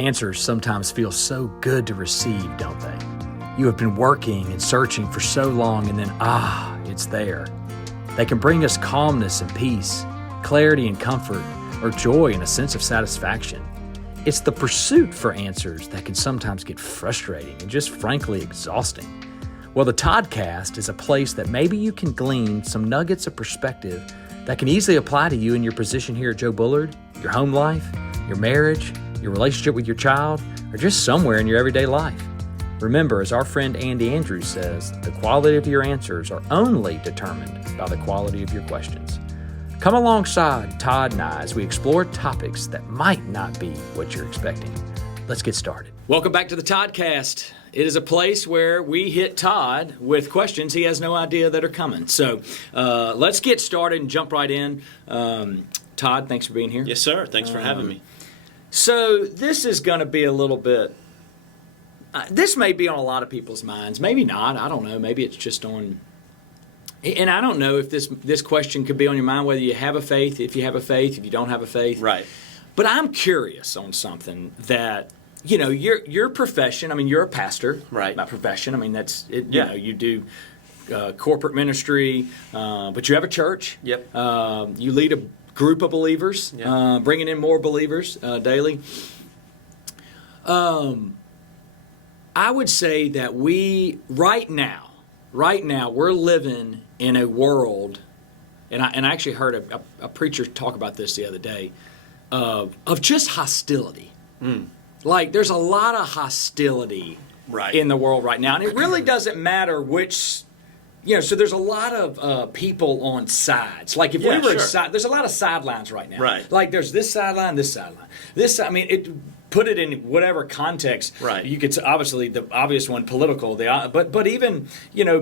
Answers sometimes feel so good to receive, don't they? You have been working and searching for so long, and then, it's there. They can bring us calmness and peace, clarity and comfort, or joy and a sense of satisfaction. It's the pursuit for answers that can sometimes get frustrating and just frankly exhausting. Well, the Toddcast is a place that maybe you can glean some nuggets of perspective that can easily apply to you in your position here at Joe Bullard, your home life, your marriage, your relationship with your child, or just somewhere in your everyday life. Remember, as our friend Andy Andrews says, the quality of your answers are only determined by the quality of your questions. Come alongside Todd and I as we explore topics that might not be what you're expecting. Let's get started. Welcome back to the Toddcast. It is a place where we hit Todd with questions he has no idea that are coming. So let's get started and jump right in. Todd, thanks for being here. Yes, sir. Thanks for having me. So this is going to be a little bit, this may be on a lot of people's minds. Maybe not. I don't know. Maybe it's just on, and I don't know if this question could be on your mind, whether you have a faith, if you have a faith, if you don't have a faith. Right. But I'm curious on something that, you know, your profession, I mean, you're a pastor. Right. By profession, I mean, that's, it, Yeah. you know, you do corporate ministry, but you have a church. Yep. You lead a group of believers, Yeah. bringing in more believers daily. I would say that right now, we're living in a world, and I actually heard a preacher talk about this the other day, of just hostility. Like, there's a lot of hostility Right. in the world right now, and it really doesn't matter which. You know, so there's a lot of people on sides. Like if Yeah, we were sure. there's a lot of sidelines right now. Right. Like there's this sideline, this sideline. Put it in whatever context. Right. You could obviously the obvious one, political. But even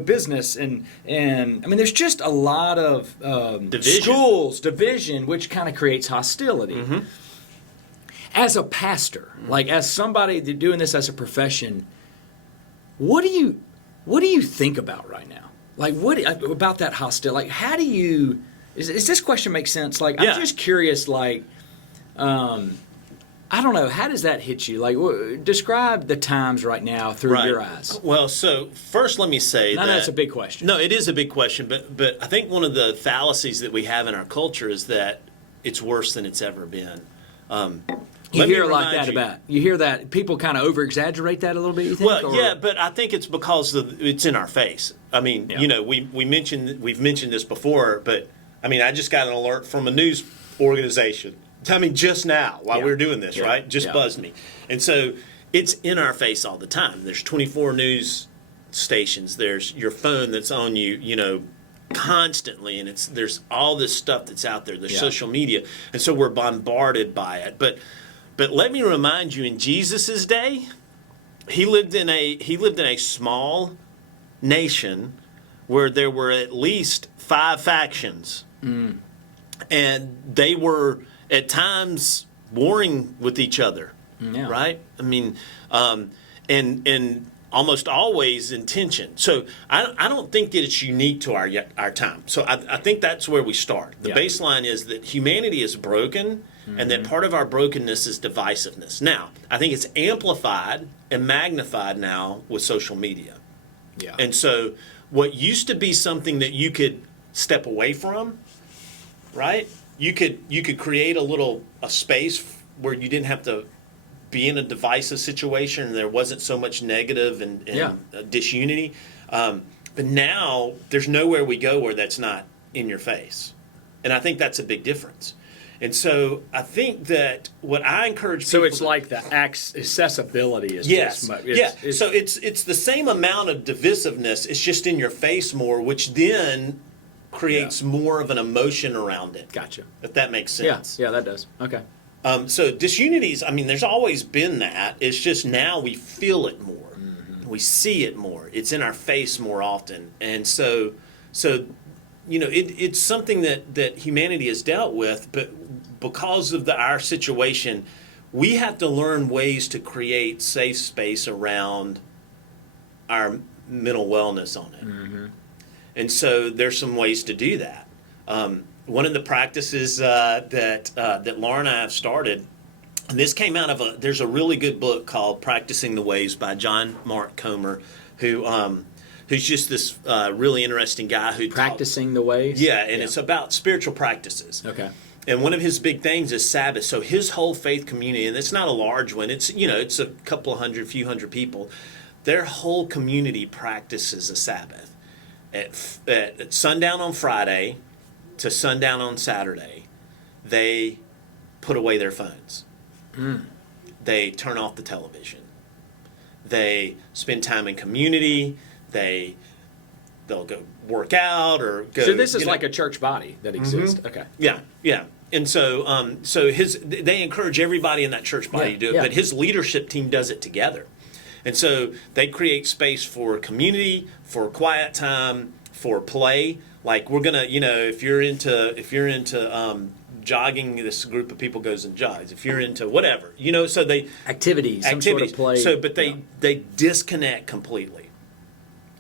business and I mean there's just a lot of Division. division, which kind of creates hostility. Mm-hmm. As a pastor, like as somebody doing this as a profession, what do you think about right now? Like, what about that hostility? Like, how do you? Does this question make sense? Like, Yeah. I'm just curious. Like, I don't know. How does that hit you? Like, describe the times right now through your eyes. Well, so first let me say I know that's a big question. No, it is a big question, but I think one of the fallacies that we have in our culture is that it's worse than it's ever been. You hear like that about. You hear that people kind of over exaggerate that a little bit. You think? Well, yeah, but I think it's because it's in our face. I mean, Yeah. you know, we've mentioned this before, but I mean, I just got an alert from a news organization. I mean, just now while we were doing this, right? Just buzzed me, and so it's in our face all the time. There's 24 news stations. There's your phone that's on you, you know, constantly, and there's all this stuff that's out there. There's social media, and so we're bombarded by it. But let me remind you, in Jesus' day, he lived in a small nation where there were at least 5 factions, and they were at times warring with each other. Yeah. Right? I mean, and almost always in tension. So I don't think that it's unique to our time. So I think that's where we start. The baseline is that humanity is broken, and that part of our brokenness is divisiveness. Now, I think it's amplified and magnified now with social media. Yeah. And so what used to be something that you could step away from, right? You could create a space where you didn't have to be in a divisive situation, and there wasn't so much negative and disunity. But now there's nowhere we go where that's not in your face. And I think that's a big difference. And so I think that what I encourage people So it's like the accessibility is yes, just much. So it's the same amount of divisiveness. It's just in your face more, which then creates more of an emotion around it. Gotcha. If that makes sense. Yeah, that does. Okay. So disunities, I mean, there's always been that. It's just now we feel it more. Mm-hmm. We see it more. It's in our face more often. And so you know, it's something that humanity has dealt with, but because of our situation, we have to learn ways to create safe space around our mental wellness on it. Mm-hmm. And so there's some ways to do that. One of the practices that Laura and I have started And this came out of there's a really good book called Practicing the Ways by John Mark Comer, who's just this really interesting guy who Practicing the Ways? Yeah, and it's about spiritual practices. Okay. And one of his big things is Sabbath. So his whole faith community, and it's not a large one, it's it's a couple of few hundred people. Their whole community practices a Sabbath. At sundown on Friday to sundown on Saturday, they put away their phones. They turn off the television. They spend time in community. They'll go work out or go. So this is like a church body that exists. Okay. Yeah. And so they encourage everybody in that church body to do it, but his leadership team does it together. And so they create space for community, for quiet time, for play. Like we're gonna, if you're into jogging, this group of people goes and jogs. If you're into whatever, so they activities, some sort of play. So, but they disconnect completely,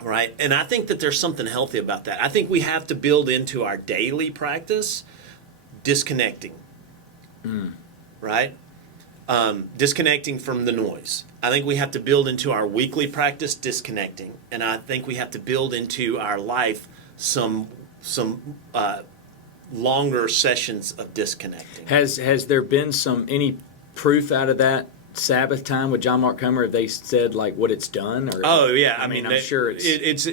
right? And I think that there's something healthy about that. I think we have to build into our daily practice disconnecting, right? Disconnecting from the noise. I think we have to build into our weekly practice disconnecting, and I think we have to build into our life some longer sessions of disconnecting. Has there been any proof out of that Sabbath time with John Mark Comer? Have they said like what it's done? Or, oh yeah, I mean I'm sure it's.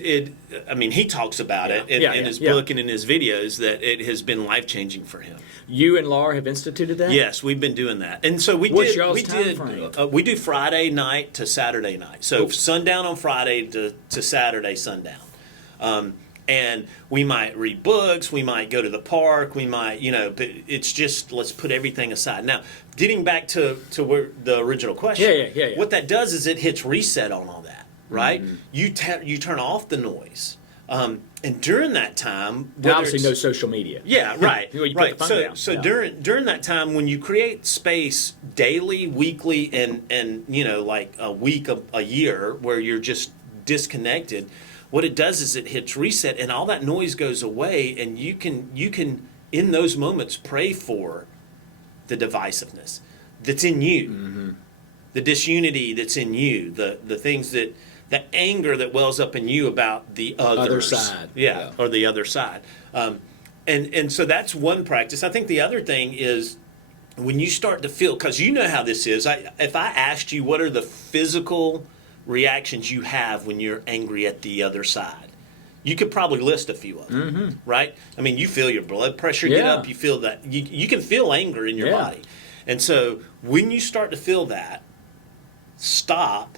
I mean, he talks about it in his book and in his videos that it has been life changing for him. You and Laura have instituted that? Yes, we've been doing that, and so we do Friday night to Saturday night. So sundown on Friday to Saturday sundown. And we might read books, we might go to the park, we might, but it's just, let's put everything aside. Now, getting back to where the original question, what that does is it hits reset on all that, right? Mm-hmm. You turn off the noise. And during that time, obviously no social media. Yeah, right. Right. So during that time, when you create space daily, weekly, and like a week, a year, where you're just disconnected, what it does is it hits reset, and all that noise goes away, and you can in those moments pray for the divisiveness that's in you, the disunity that's in you, the things the anger that wells up in you about the other side, or the other side, and so that's one practice. I think the other thing is when you start to feel, because you know how this is. If I asked you what are the physical reactions you have when you're angry at the other side, you could probably list a few of them, right? I mean, you feel your blood pressure get up, you feel that, you can feel anger in your body. And so when you start to feel that, stop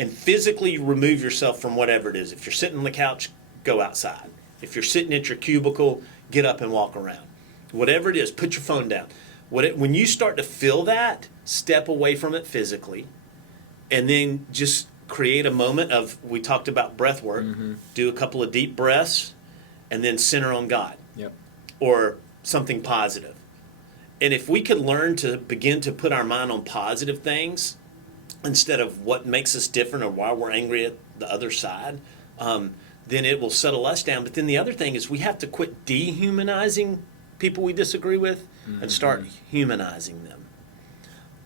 and physically remove yourself from whatever it is. If you're sitting on the couch, go outside. If you're sitting at your cubicle, get up and walk around. Whatever it is, put your phone down. When you start to feel that, step away from it physically, and then just create a moment of, we talked about breath work, do a couple of deep breaths, and then center on God or something positive. And if we could learn to begin to put our mind on positive things instead of what makes us different or why we're angry at the other side, then it will settle us down. But then the other thing is we have to quit dehumanizing people we disagree with and start humanizing them.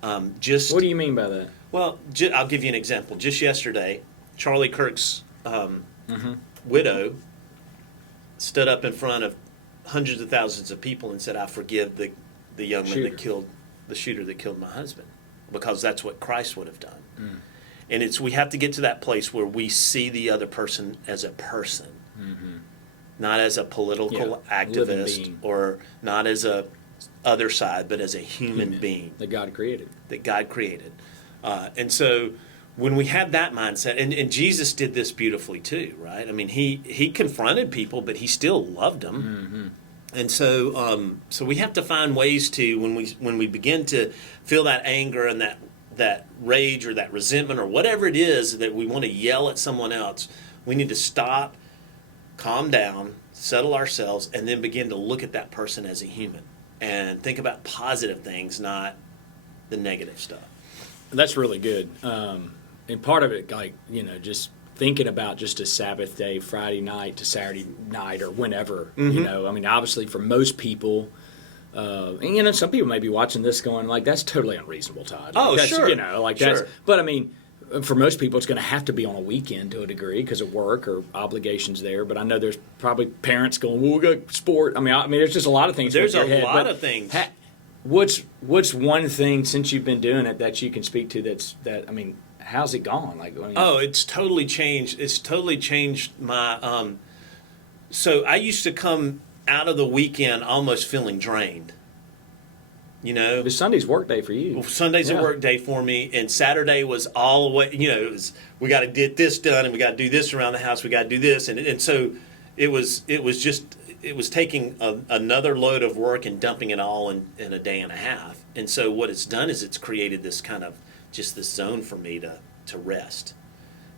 What do you mean by that? Well, I'll give you an example. Just yesterday, Charlie Kirk's widow stood up in front of hundreds of thousands of people and said, "I forgive the young man the shooter that killed my husband," because that's what Christ would have done. And we have to get to that place where we see the other person as a person, not as a political activist or not as a other side, but as a human being that God created. And so when we have that mindset, and Jesus did this beautifully too, right? I mean, he confronted people, but he still loved them. And so we have to find ways to, when we begin to feel that anger and that rage or that resentment or whatever it is that we want to yell at someone else, we need to stop, calm down, settle ourselves, and then begin to look at that person as a human and think about positive things, not the negative stuff. That's really good. And part of it, just thinking about just a Sabbath day, Friday night to Saturday night or whenever, I mean, obviously for most people, And some people may be watching this going like, that's totally unreasonable, Todd. Oh, that's, sure. That's. But I mean, for most people, it's going to have to be on a weekend to a degree because of work or obligations there. But I know there's probably parents going, well, we got sport. I mean, there's just a lot of things. There's a lot of things. What's one thing since you've been doing it that you can speak to how's it gone? It's totally changed. It's totally changed my. So I used to come out of the weekend almost feeling drained. But Sunday's work day for you. Well, Sunday's a work day for me, and Saturday was all the way. We got to get this done, and we got to do this around the house. We got to do this, and so it was taking another load of work and dumping it all in a day and a half. And so what it's done is it's created this kind of just this zone for me to rest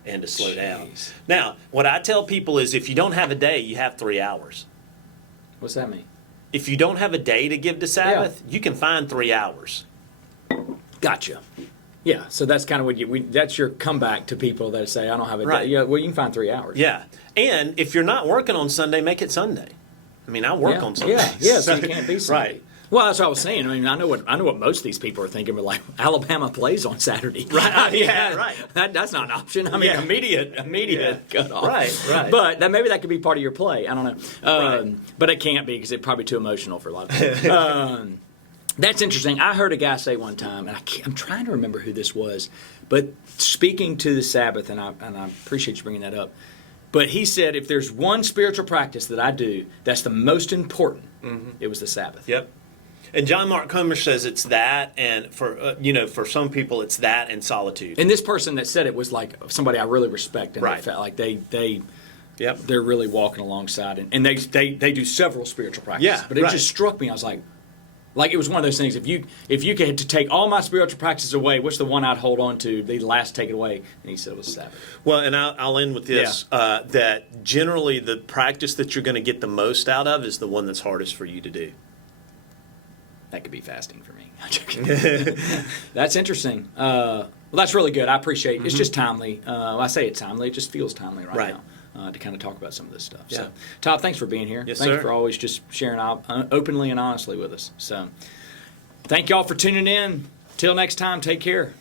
and to slow down. Now, what I tell people is if you don't have a day, you have 3 hours. What's that mean? If you don't have a day to give to Sabbath, you can find 3 hours. Gotcha. Yeah, so that's kind of what that's your comeback to people that say, I don't have a day. Yeah, well, you can find 3 hours. Yeah, and if you're not working on Sunday, make it Sunday. I mean, I work on Sunday. Yeah, so you can't be Sunday. Right. Well, that's what I was saying. I mean, I know what most of these people are thinking. But like, Alabama plays on Saturday, right? Right. That's not an option. I mean, immediate cut off. Right. But maybe that could be part of your play. I don't know. But it can't be because it's probably too emotional for a lot of people. That's interesting. I heard a guy say one time, and I'm trying to remember who this was, but speaking to the Sabbath, and I appreciate you bringing that up. But he said, if there's one spiritual practice that I do that's the most important, it was the Sabbath. Yep. And John Mark Comer says it's that, and for some people it's that and solitude. And this person that said it was like somebody I really respect, and they felt like they're really walking alongside, and they do several spiritual practices. Yeah, but it just struck me. I was like it was one of those things. If you had to take all my spiritual practices away, what's the one I'd hold on to? The last take it away, and he said it was Sabbath. Well, and I'll end with this: that generally the practice that you're going to get the most out of is the one that's hardest for you to do. That could be fasting for me. That's interesting. Well, that's really good. I appreciate it. It's just timely. I say it's timely. It just feels timely right now to kind of talk about some of this stuff. Yeah. So, Todd, thanks for being here. Yes, thanks sir. for always just sharing openly and honestly with us. So, thank y'all for tuning in. Till next time, take care.